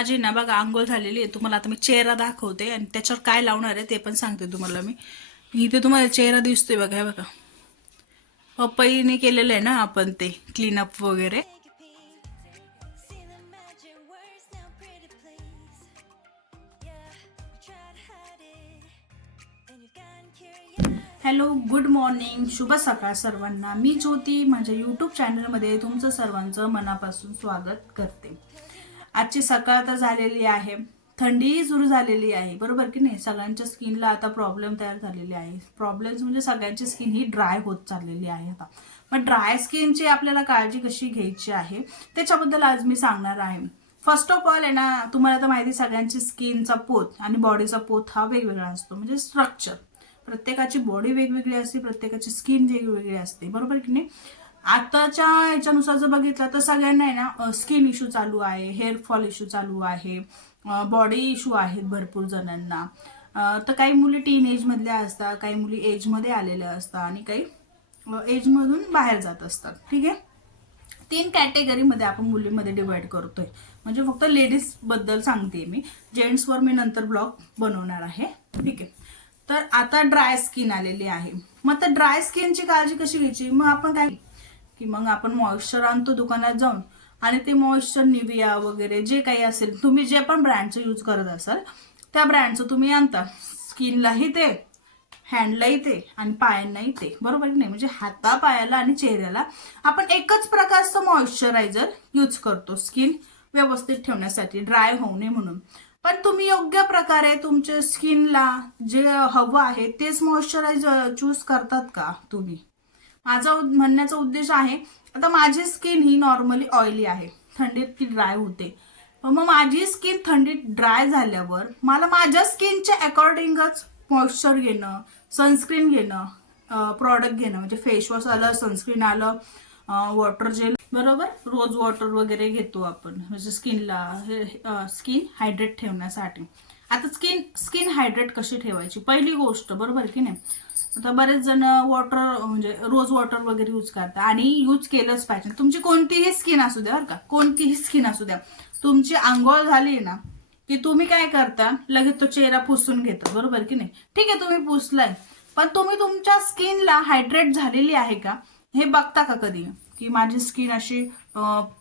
माझी ना बघा आंघोळ झालेली आहे. तुम्हाला आता मी चेहरा दाखवते आणि त्याच्यावर काय लावणार आहे ते पण सांगते तुम्हाला मी. इथे तुम्हाला चेहरा दिसतोय बघा हे बघा. पपईने केलेलं आहे ना आपण ते क्लीनअप वगैरे. हॅलो गुड मॉर्निंग शुभ सकाळ सर्वांना. मी ज्योती माझ्या यूट्यूब चॅनलमध्ये तुमचं सर्वांचं मनापासून स्वागत करते. आजची सकाळ तर झालेली आहे. थंडीही सुरू झालेली आहे. बरोबर की नाही? सगळ्यांच्या स्किनला आता प्रॉब्लेम तयार झालेले आहे. प्रॉब्लेम्स म्हणजे सगळ्यांची स्किन ही ड्राय होत चाललेली आहे आता. मग ड्राय स्किनची आपल्याला काळजी कशी घ्यायची आहे? त्याच्याबद्दल आज मी सांगणार आहे. फर्स्ट ऑफ ऑल आहे ना तुम्हाला तर माहिती आहे, सगळ्यांची स्किनचा पोत आणि बॉडीचा पोत हा वेगवेगळा असतो. म्हणजे स्ट्रक्चर प्रत्येकाची बॉडी वेगवेगळी असते प्रत्येकाची स्किन वेगवेगळी असते. बरोबर की नाही? आताच्या याच्यानुसार जर बघितलं तर सगळ्यांना आहे ना स्किन इश्यू चालू आहे हेअर फॉल इश्यू चालू आहे बॉडी इश्यू आहेत भरपूर जणांना. तर काही मुली टीन एजमधल्या असतात काही मुली एजमध्ये आलेल्या असतात आणि काही एजमधून बाहेर जात असतात. ठीक आहे? तीन कॅटेगरीमध्ये आपण मुलींमध्ये डिवाइड करतोय. म्हणजे फक्त लेडीजबद्दल सांगते मी. जेंट्सवर मी नंतर ब्लॉग बनवणार आहे. ठीक आहे? तर आता ड्राय स्किन आलेली आहे. मग आता ड्राय स्किनची काळजी कशी घ्यायची? मग आपण काय की मग आपण मॉइश्चर आणतो दुकानात जाऊन. आणि ते मॉइश्चर निविया वगैरे जे काही असेल तुम्ही जे पण ब्रँडचं यूज करत असाल त्या ब्रँडचं तुम्ही आणता. स्किनलाही ते हँडलाही ते आणि पायांनाही ते. बरोबर की नाही? म्हणजे हाता पायाला आणि चेहऱ्याला आपण एकच प्रकारचं मॉइश्चरायझर यूज करतो. स्किन व्यवस्थित ठेवण्यासाठी ड्राय होऊ नये म्हणून. पण तुम्ही योग्य प्रकारे तुमच्या स्किनला जे हवं आहे तेच मॉइश्चरायझर चूज करतात का तुम्ही? माझा म्हणण्याचा उद्देश आहे आता माझी स्किन ही नॉर्मली ऑइली आहे थंडीत ती ड्राय होते. पण मग माझी स्किन थंडीत ड्राय झाल्यावर मला माझ्या स्किनच्या अकॉर्डिंगच मॉइश्चर घेणं सनस्क्रीन घेणं प्रॉडक्ट घेणं म्हणजे फेसवॉश आलं सनस्क्रीन आलं वॉटर जेल बरोबर? रोज वॉटर वगैरे घेतो आपण म्हणजे स्किनला स्किन हायड्रेट ठेवण्यासाठी. आता स्किन स्किन हायड्रेट कशी ठेवायची? पहिली गोष्ट बरोबर की नाही? आता बरेच जण वॉटर म्हणजे रोज वॉटर वगैरे यूज करतात. आणि यूज केलंच पाहिजे. तुमची कोणतीही स्किन असू द्या बरं का. कोणतीही स्किन असू द्या. तुमची आंघोळ झाली ना की तुम्ही काय करता? लगेच तो चेहरा पुसून घेता. बरोबर की नाही? ठीक आहे तुम्ही पुसलाय. पण तुम्ही तुमच्या स्किनला हायड्रेट झालेली आहे का? हे बघता का कधी? की माझी स्किन अशी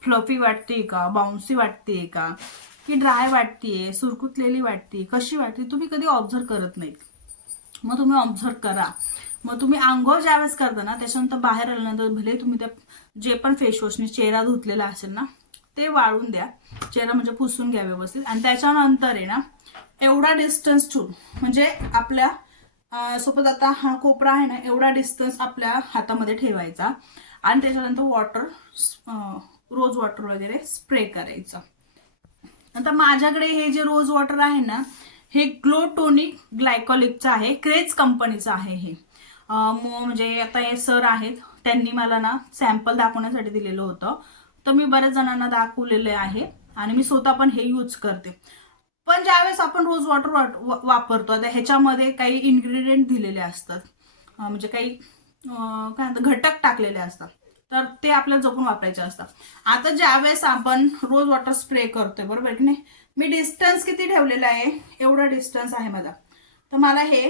फ्लफी वाटते का? बाउन्सी वाटते का? की ड्राय वाटते सुरकुतलेली वाटते कशी वाटते तुम्ही कधी ऑब्झर्व करत नाहीत. मग तुम्ही ऑब्झर्व करा. मग तुम्ही आंघोळ ज्यावेळेस करता ना त्याच्यानंतर बाहेर आल्यानंतर भले तुम्ही त्या जे पण फेसवॉशने चेहरा धुतलेला असेल ना ते वाळून द्या. चेहरा म्हणजे पुसून घ्या व्यवस्थित. आणि त्याच्यानंतर आहे ना एवढा डिस्टन्स ठेवून म्हणजे आपल्यासोबत आता हा कोपरा आहे ना एवढा डिस्टन्स आपल्या हातामध्ये ठेवायचा. आणि त्याच्यानंतर वॉटर रोज वॉटर वगैरे स्प्रे करायचं. आता माझ्याकडे हे जे रोज वॉटर आहे ना हे ग्लोटोनिक ग्लायकॉलिकचं आहे क्रेज कंपनीचं आहे हे. म्हणजे आता हे सर आहेत त्यांनी मला ना सॅम्पल दाखवण्यासाठी दिलेलं होतं. तर मी बऱ्याच जणांना दाखवलेलं आहे आणि मी स्वतः पण हे यूज करते. पण ज्यावेळेस आपण रोज वॉटर वापरतो आता ह्याच्यामध्ये काही इन्ग्रेडियंट दिलेले असतात. म्हणजे काही काय म्हणतात घटक टाकलेले असतात. तर ते आपल्याला जपून वापरायचे असतात. आता ज्यावेळेस आपण रोज वॉटर स्प्रे करतोय बरोबर की नाही? मी डिस्टन्स किती ठेवलेला आहे? एवढा डिस्टन्स आहे माझा. तर मला हे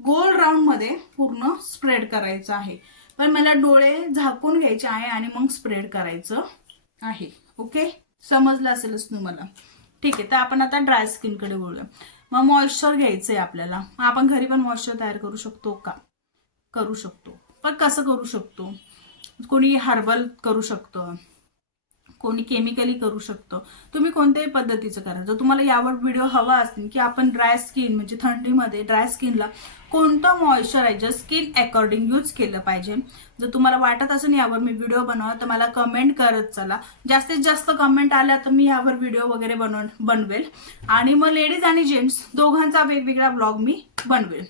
गोल राऊंडमध्ये पूर्ण स्प्रेड करायचं आहे. पण मला डोळे झाकून घ्यायचे आहे आणि मग स्प्रेड करायचं आहे. ओके समजलं असेलच तुम्हाला. ठीक आहे तर आपण आता ड्राय स्किनकडे बोलूया मग मॉइश्चर घ्यायचं आहे आपल्याला. मग आपण घरी पण मॉइश्चर तयार करू शकतो का? करू शकतो. पण कसं करू शकतो? कोणी हर्बल करू शकतं. कोणी केमिकली करू शकतं. तुम्ही कोणत्याही पद्धतीचं करा. जर तुम्हाला यावर व्हिडिओ हवा असतील की आपण ड्राय स्किन म्हणजे थंडीमध्ये ड्राय स्किनला कोणतं मॉइश्चरायझर स्किन अकॉर्डिंग यूज केलं पाहिजे. जर तुम्हाला वाटत असेल यावर मी व्हिडिओ बनवा तर मला कमेंट करत चला. जास्तीत जास्त कमेंट आल्या तर मी यावर व्हिडिओ वगैरे बनव बनवेल. आणि मग लेडीज आणि जेंट्स दोघांचा वेगवेगळा ब्लॉग मी बनवेल.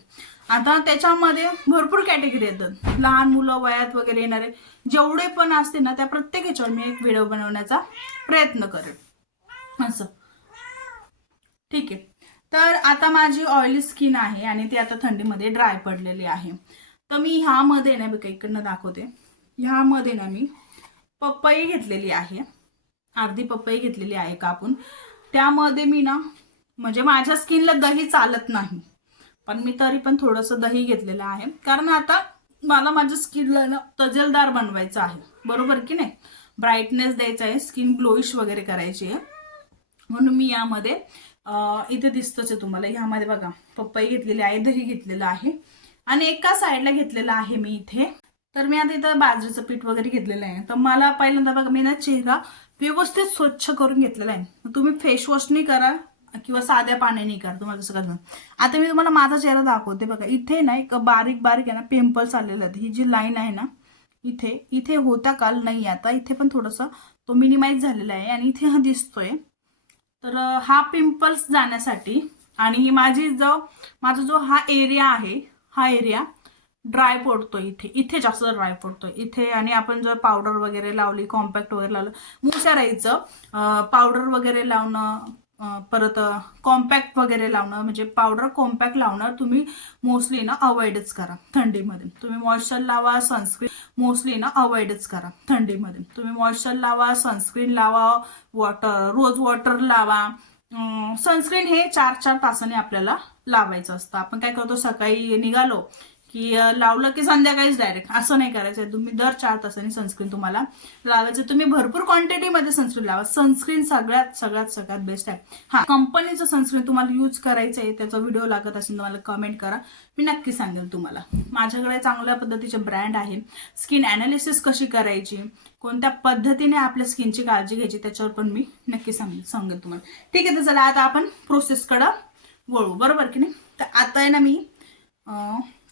आता त्याच्यामध्ये भरपूर कॅटेगरी येतात. लहान मुलं वयात वगैरे येणारे जेवढे पण असते ना त्या प्रत्येक ह्याच्यावर मी एक व्हिडिओ बनवण्याचा प्रयत्न करेन. असं. ठीक आहे. तर आता माझी ऑइली स्किन आहे आणि ती आता थंडीमध्ये ड्राय पडलेली आहे. तर मी ह्यामध्ये ना बघा इकडनं दाखवते. ह्यामध्ये ना मी पपई घेतलेली आहे. अर्धी पपई घेतलेली आहे कापून. त्यामध्ये मी ना म्हणजे माझ्या स्किनला दही चालत नाही. पण मी तरी पण थोडंसं दही घेतलेलं आहे. कारण आता मला माझ्या स्किनला ना तजेलदार बनवायचं आहे. बरोबर की नाही? ब्राईटनेस द्यायचा आहे स्किन ग्लोईश वगैरे करायची आहे. म्हणून मी यामध्ये इथे दिसतच आहे तुम्हाला. ह्यामध्ये बघा पप्पाई घेतलेली आहे दही घेतलेलं आहे. आणि एका साईडला घेतलेलं आहे मी इथे. तर मी आता इथं बाजरीचं पीठ वगैरे घेतलेलं आहे. तर मला पहिल्यांदा बघा मी ना चेहरा व्यवस्थित स्वच्छ करून घेतलेला आहे. तुम्ही फेसवॉशनी करा. किंवा साध्या पाण्याने करा तुम्हाला जसं आता मी तुम्हाला माझा चेहरा दाखवते बघा. इथे ना एक बारीक बारीक आहे ना पिंपल्स आलेले आहेत. ही जी लाईन आहे ना इथे इथे होता काल नाही आता. इथे पण थोडंसं तो मिनिमाइज झालेला आहे आणि इथे हा दिसतोय. तर हा पिंपल्स जाण्यासाठी आणि ही माझी जो माझा जो हा एरिया आहे हा एरिया ड्राय पडतो इथे. इथे जास्त ड्राय पडतो इथे आणि आपण जर पावडर वगैरे लावली कॉम्पॅक्ट वगैरे लावलं मुसरायचं पावडर वगैरे लावणं परत कॉम्पॅक्ट वगैरे लावणं म्हणजे पावडर कॉम्पॅक्ट लावणं तुम्ही मोस्टली ना अवॉइडच करा थंडीमध्ये. तुम्ही मॉइश्चर लावा सनस्क्रीन मोस्टली ना अवॉइडच करा थंडीमध्ये. तुम्ही मॉइश्चर लावा सनस्क्रीन लावा वॉटर रोज वॉटर लावा. सनस्क्रीन हे चार चार तासाने आपल्याला लावायचं असतं. आपण काय करतो सकाळी निघालो की लावलं की संध्याकाळीच डायरेक्ट असं नाही करायचं. तुम्ही दर चार तासांनी सनस्क्रीन तुम्हाला लावायचं. तुम्ही भरपूर क्वांटिटीमध्ये सनस्क्रीन लावा. सनस्क्रीन सगळ्यात सगळ्यात सगळ्यात बेस्ट आहे. हा कंपनीचं सनस्क्रीन तुम्हाला यूज करायचं आहे त्याचा व्हिडिओ लागत असेल तुम्हाला कमेंट करा. मी नक्की सांगेल तुम्हाला. माझ्याकडे चांगल्या पद्धतीचे ब्रँड आहे. स्किन अनालिसिस कशी करायची? कोणत्या पद्धतीने आपल्या स्किनची काळजी घ्यायची? त्याच्यावर पण मी नक्की सांगेन सांगेन तुम्हाला. ठीक आहे तर चला आता आपण प्रोसेसकडं वळू. बरोबर की नाही? तर आता आहे ना मी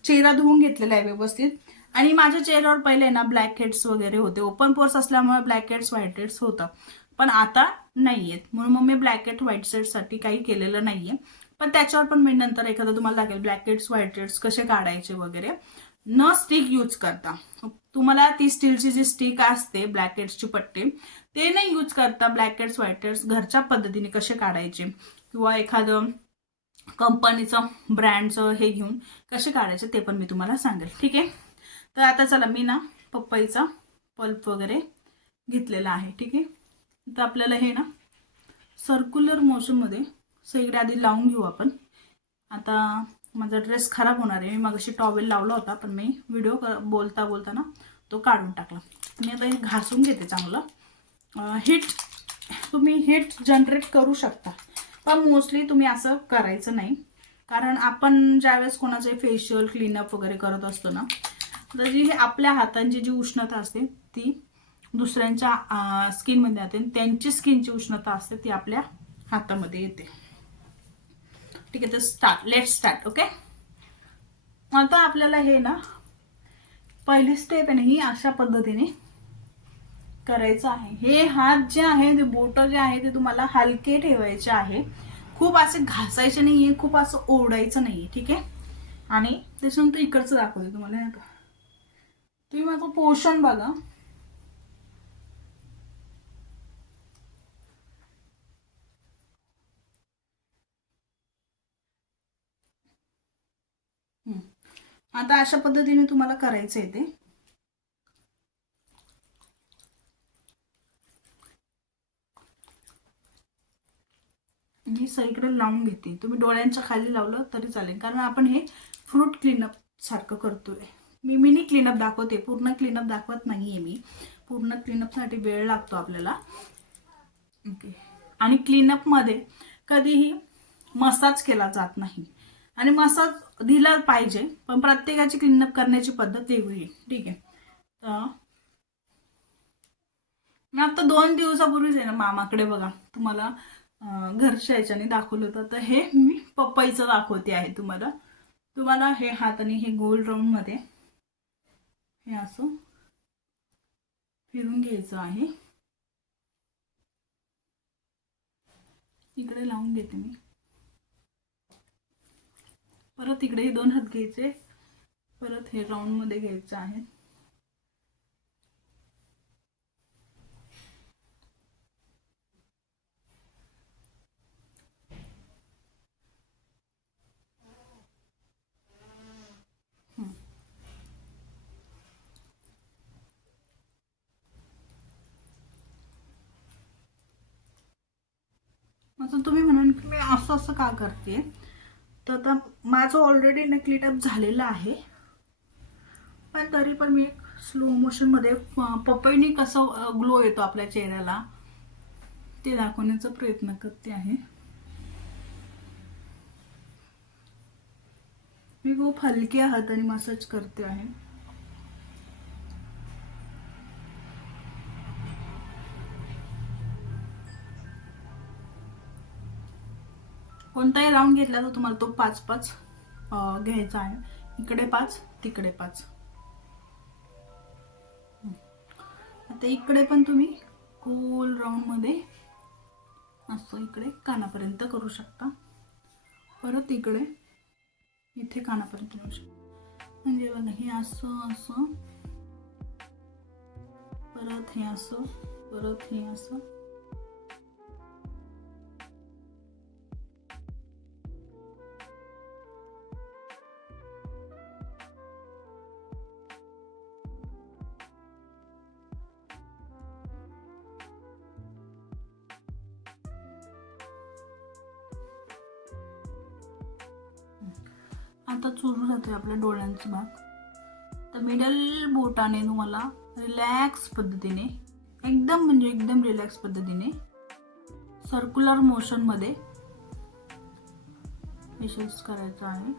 चेहरा धुवून घेतलेला आहे व्यवस्थित. आणि माझ्या चेहऱ्यावर पहिले ना ब्लॅक हेड्स वगैरे होते. ओपन पोर्स असल्यामुळे ब्लॅक हेड्स व्हाईट हेड्स होतं. पण आता नाही आहेत म्हणून मग मी ब्लॅक हेड व्हाईटसाठी काही केलेलं नाही आहे पण त्याच्यावर पण मी नंतर एखादं तुम्हाला लागेल ब्लॅक हेड्स व्हाईट हेड्स कसे काढायचे वगैरे. न स्टिक यूज करता. तुम्हाला ती स्टीलची जी स्टिक असते ब्लॅक हेड्सची पट्टी ते नाही यूज करता ब्लॅक हेड्स व्हाईट हेड्स घरच्या पद्धतीने कसे काढायचे. किंवा एखादं कंपनीचं ब्रँडचं हे घेऊन कसे काढायचे ते पण मी तुम्हाला सांगेल. ठीक आहे? तर आता चला मी ना पपईचा पल्प वगैरे घेतलेला आहे. ठीक आहे? तर आपल्याला हे ना सर्क्युलर मोशनमध्ये सगळे आधी लावून घेऊ आपण. आता माझा ड्रेस खराब होणार आहे. मी मगाशी टॉवेल लावला होता पण मी व्हिडिओ बोलता बोलता ना तो काढून टाकला. मी आता हे घासून घेते चांगलं. हिट तुम्ही हिट जनरेट करू शकता. पण मोस्टली तुम्ही असं करायचं नाही. कारण आपण ज्यावेळेस कोणाचे फेशियल क्लीनअप वगैरे करत असतो ना तर जी आपल्या हातांची जी उष्णता असते ती दुसऱ्यांच्या स्किनमध्ये जाते आणि त्यांची स्किनची उष्णता असते ती आपल्या हातामध्ये येते. ठीक आहे तर स्टार्ट लेट स्टार्ट ओके आता आपल्याला हे ना पहिली स्टेप आहे ना ही अशा पद्धतीने करायचं आहे. हे हात जे आहे ते बोट जे आहे ते तुम्हाला हलके ठेवायचे आहे. खूप असे घासायचे नाहीये खूप असं ओढायचं नाहीये ठीक आहे? आणि त्याच्यानंतर इकडचं दाखवते तुम्हाला नाही का तुम्ही माझं पोषण बघा. आता अशा पद्धतीने तुम्हाला करायचं आहे ते. मी सगळीकडे लावून घेते. तुम्ही डोळ्यांच्या खाली लावलं तरी चालेल. कारण आपण हे फ्रूट क्लीनअप सारखं करतोय. मी मिनी क्लीनअप दाखवते. पूर्ण क्लीनअप दाखवत नाहीये मी. पूर्ण क्लीनअपसाठी वेळ लागतो आपल्याला. ओके. आणि क्लीनअपमध्ये कधीही मसाज केला जात नाही. आणि मसाज दिला पाहिजे पण प्रत्येकाची क्लीनअप करण्याची पद्धत वेगळी आहे. ठीक आहे. तर मी आता दोन दिवसापूर्वीच आहे ना मामाकडे बघा. तुम्हाला घरच्या याच्याने दाखवलं होतं. तर हे मी पपईचं दाखवते आहे तुम्हाला. तुम्हाला हे हात आणि हे गोल राऊंडमध्ये हे असं फिरून घ्यायचं आहे. इकडे लावून देते मी. परत इकडे हे दोन हात घ्यायचे. परत हे राऊंडमध्ये घ्यायचं आहे. आता तुम्ही म्हणाल की मी असं असं का करते? तर आता माझं ऑलरेडी नेकलेटअप झालेलं आहे. पण तरी पण मी स्लो मोशनमध्ये पपईनी कसं ग्लो येतो आपल्या चेहऱ्याला ते दाखवण्याचा प्रयत्न करते आहे. मी खूप हलक्या हाताने मसाज करते आहे. कोणताही राऊंड घेतला तर तुम्हाला तो पाच पाच घ्यायचा आहे. इकडे पाच तिकडे पाच. आता इकडे पण तुम्ही गोल राऊंडमध्ये असं इकडे कानापर्यंत करू शकता. परत इकडे इथे कानापर्यंत येऊ शकता. म्हणजे बघा हे असं असं. परत हे असं परत हे असं. आता चुरू जाते आपल्या डोळ्यांचा भाग तर मिडल बोटाने तुम्हाला रिलॅक्स पद्धतीने एकदम म्हणजे एकदम रिलॅक्स पद्धतीने सर्क्युलर मोशनमध्ये विशेष करायचं आहे.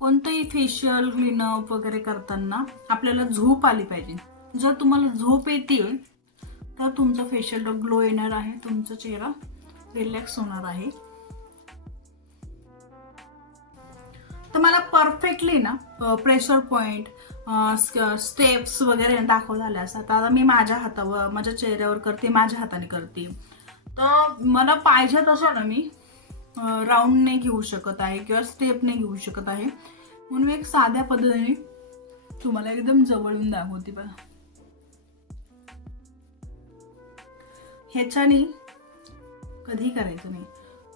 कोणतंही फेशियल क्लीनअप वगैरे करताना आपल्याला झोप आली पाहिजे. जर तुम्हाला झोप येते तर तुमचं फेशियल ग्लो येणार आहे तुमचा चेहरा रिलॅक्स होणार आहे. तर मला परफेक्टली ना प्रेशर पॉईंट स्टेप्स वगैरे दाखव झाल्या असतात आता मी माझ्या हातावर माझ्या चेहऱ्यावर करते माझ्या हाताने करते. तर मला पाहिजे तसं ना मी राऊंड नाही घेऊ शकत आहे किंवा स्टेप नाही घेऊ शकत आहे. म्हणून मी एक साध्या पद्धतीने तुम्हाला एकदम जवळून दाखवते बघा. ह्याच्याने कधी करायचं नाही.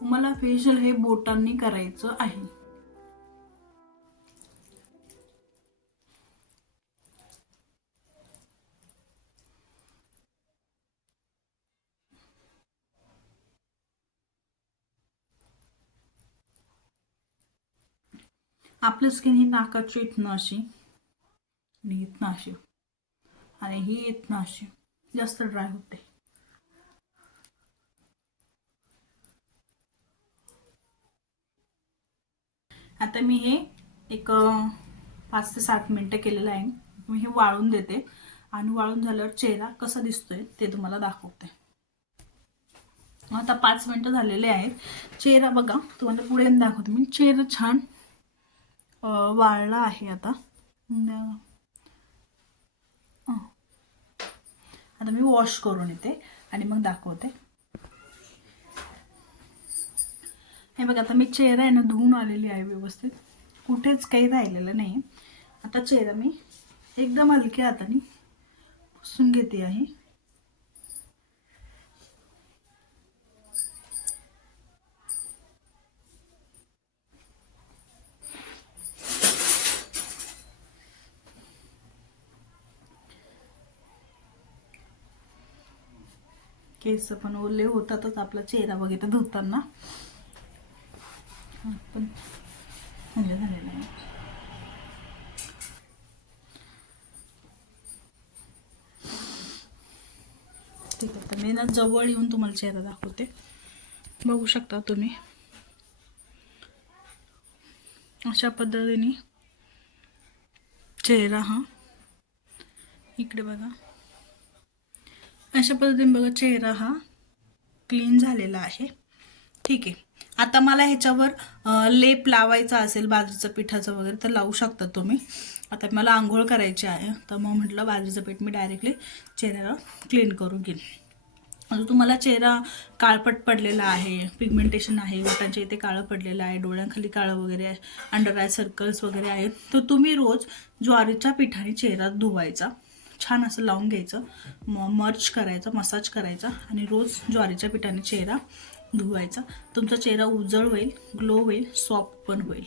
तुम्हाला फेशियल हे बोटांनी करायचं आहे. आपलं स्किन ही नाकाची इथनं अशी. आणि इथनं अशी. आणि ही इथनं अशी. जास्त ड्राय होते. आता मी हे एक पाच ते सात मिनटं केलेलं आहे. मी हे वाळून देते. आणि वाळून झाल्यावर चेहरा कसा दिसतोय ते तुम्हाला दाखवते. आता पाच मिनटं झालेले आहेत. चेहरा बघा. तुम्हाला पुढे दाखवते. मी चेहरा छान वाळला आहे आता. आता मी वॉश करून येते आणि मग दाखवते. हे बघा आता मी चेहरा आहे ना धुवून आलेली आहे व्यवस्थित. कुठेच काही राहिलेलं नाही. आता चेहरा मी एकदम हलक्या हाताने पुसून घेते आहे. केस पण ओले होतातच आपला चेहरा वगैरे धुताना. पण म्हणजे झालेलं आहे. ठीक आहे तर मी ना जवळ येऊन तुम्हाला चेहरा दाखवते. बघू शकता तुम्ही. अशा पद्धतीने चेहरा हा. इकडे बघा. अशा पद्धतीने बघा चेहरा हा क्लीन झालेला आहे. ठीक आहे. आता मला ह्याच्यावर लेप लावायचा असेल बाजरीचं पिठाचं वगैरे तर लावू शकता तुम्ही. आता मला आंघोळ करायची आहे तर मग म्हटलं बाजरीचं पीठ मी डायरेक्टली चेहऱ्याला क्लीन करून घेईन. आता तुम्हाला चेहरा काळपट पडलेला आहे पिगमेंटेशन आहे बोटांच्या इथे काळं पडलेलं आहे डोळ्यांखाली काळं वगैरे आहे अंडर आय सर्कल्स वगैरे आहेत तर तुम्ही रोज ज्वारीच्या पिठाने चेहरा धुवायचा. छान असं लावून घ्यायचं. म मर्च करायचं मसाज करायचा आणि रोज ज्वारीच्या पिठाने चेहरा धुवायचा. तुमचा चेहरा उजळ होईल ग्लो होईल सॉफ्ट पण होईल.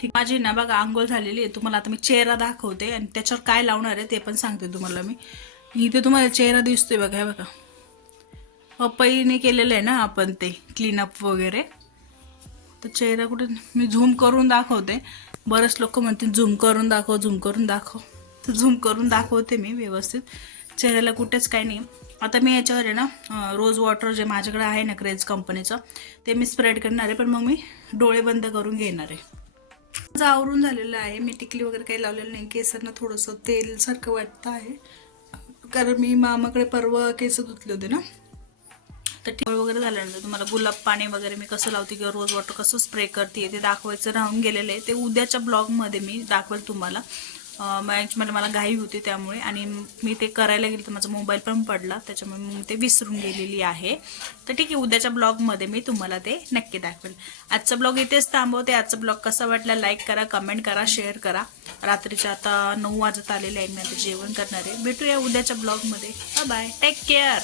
ठीक. माझी ना बघा आंघोळ झालेली आहे. तुम्हाला आता मी चेहरा दाखवते आणि त्याच्यावर काय लावणार आहे ते पण सांगते तुम्हाला मी. इथे तुम्हाला चेहरा दिसतोय बघा हे बघा. पपईने केलेलं आहे ना आपण ते क्लीनअप वगैरे. तर चेहरा कुठे मी झूम करून दाखवते. बरेच लोक म्हणतील झूम करून दाखव झूम करून दाखव. तर झूम करून दाखवते मी व्यवस्थित. चेहऱ्याला कुठेच काही नाही. आता मी याच्यावर आहे ना रोज वॉटर जे माझ्याकडे आहे ना क्रेज कंपनीचं ते मी स्प्रेड करणार आहे पण मग मी डोळे बंद करून घेणार आहे. माझं आवरून झालेलं आहे. मी टिकली वगैरे काही लावलेलं नाही. केसांना थोडंसं तेलसारखं वाटतं आहे. कारण मी मामाकडे परवा केस धुतले होते ना. तर टिवळ वगैरे झाल्यानंतर तुम्हाला गुलाब पाणी वगैरे मी कसं लावते किंवा रोज वॉटर कसं स्प्रे करते ते दाखवायचं राहून गेलेलं आहे. ते उद्याच्या ब्लॉगमध्ये मी दाखवेल तुम्हाला. ॲक्च्युअली मला घाई होती त्यामुळे आणि मी ते करायला गेले तर माझा मोबाईल पण पडला त्याच्यामुळे मी ते विसरून गेलेली आहे. तर ठीक आहे उद्याच्या ब्लॉगमध्ये मी तुम्हाला ते नक्की दाखवेल. आजचा ब्लॉग इथेच थांबवते. आजचा ब्लॉग कसा वाटला लाईक करा कमेंट करा शेअर करा. रात्रीच्या आता नऊ वाजत आलेले आहे मी आता जेवण करणार आहे. भेटूया उद्याच्या ब्लॉगमध्ये. बाय. Take care.